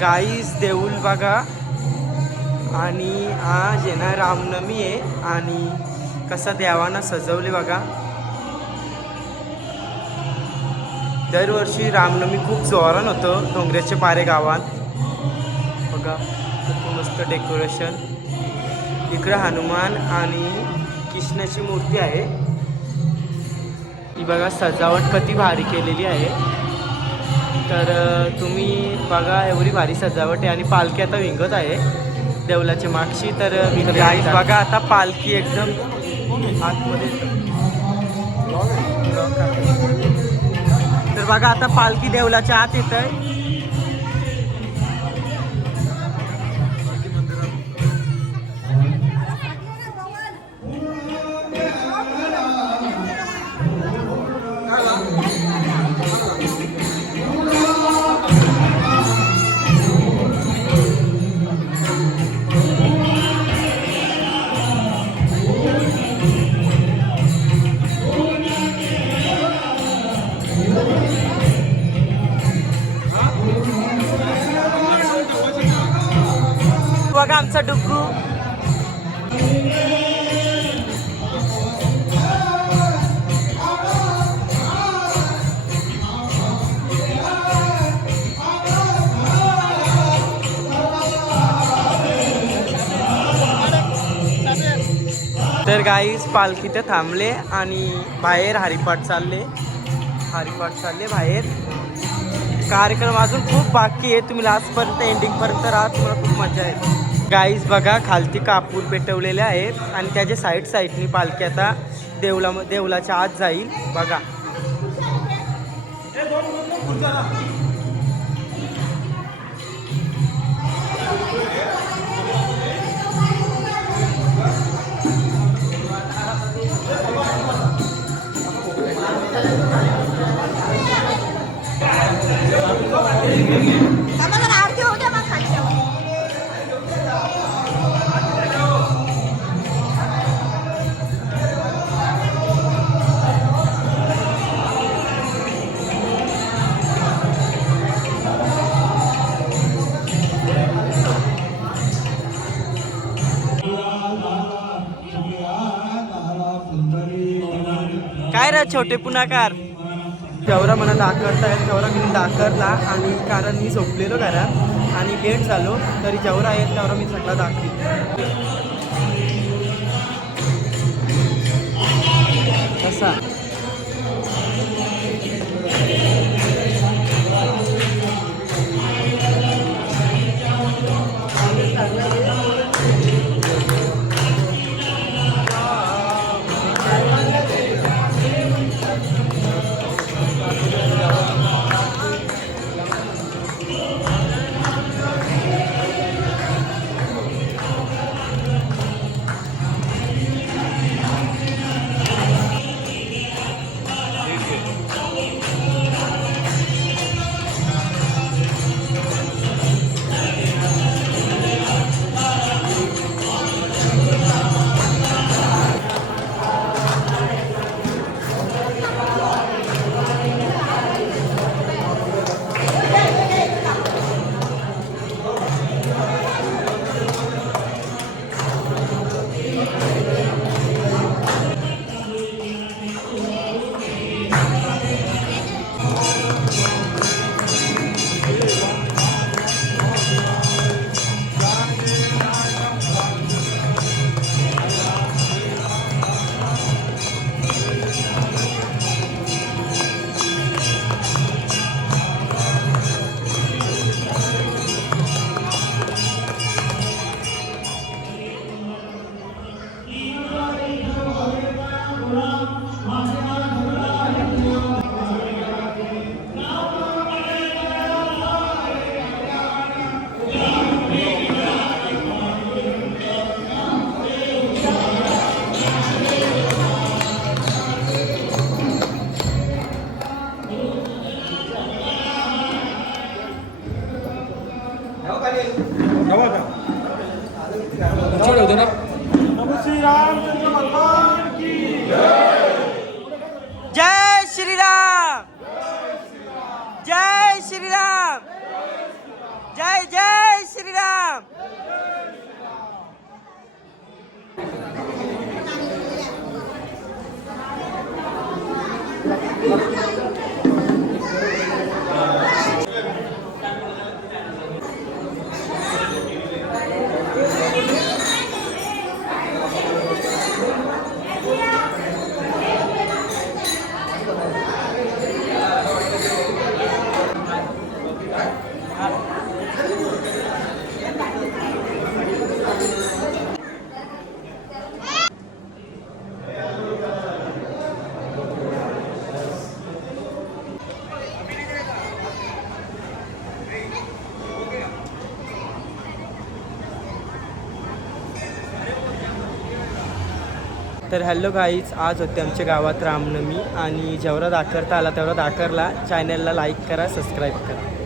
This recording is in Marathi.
गाईस देऊळ बघा. आणि आज आहे ना रामनवमी आहे आणि कसं देवानं सजवले बघा. दरवर्षी रामनवमी खूप जोरान होतं डोंगराचे पारे गावात बघा. खूप मस्त डेकोरेशन. इकडे हनुमान आणि कृष्णाची मूर्ती आहे. ही बघा सजावट किती भारी केलेली आहे. तर तुम्ही बघा एवढी भारी सजावट आहे आणि पालखी आता विंगत आहे देवलाच्या मागची. तर गाईस बघा आता पालखी एकदम आतमध्ये. तर बघा आता पालखी देवलाच्या आत येत आहे. बघा आमचा डुक्कू. तर गाईस पालखी ते थांबले आणि बाहेर हरिपाठ चालले बाहेर. कार्यक्रम अजून खूप बाकी आहे. तुम्ही लास्टपर्यंत एंडिंगपर्यंत राहा, तुम्हाला खूप मजा येते. गाईस बघा खालती कापूर पेटवलेले आहेत आणि त्याच्या साईडनी पालखी आता देवलाच्या आत जाईल बघा. काय रे छोटे पुणाकार. जेवढा मला दाखवतायत तेवढा मी दाखवला आणि कारण मी झोपलेलो घरात आणि लेट झालो तरी जेवढा आहे तेवढा मी सगळा दाखवी. कसा जय श्रीराम. जय श्रीराम. जय जय तर हॅलो गाईज, आज होते आमच्या गावात रामनवमी आणि जेवढा दाखरता आला तेवढा दाखरला. चॅनलला लाईक करा, सबस्क्राईब करा.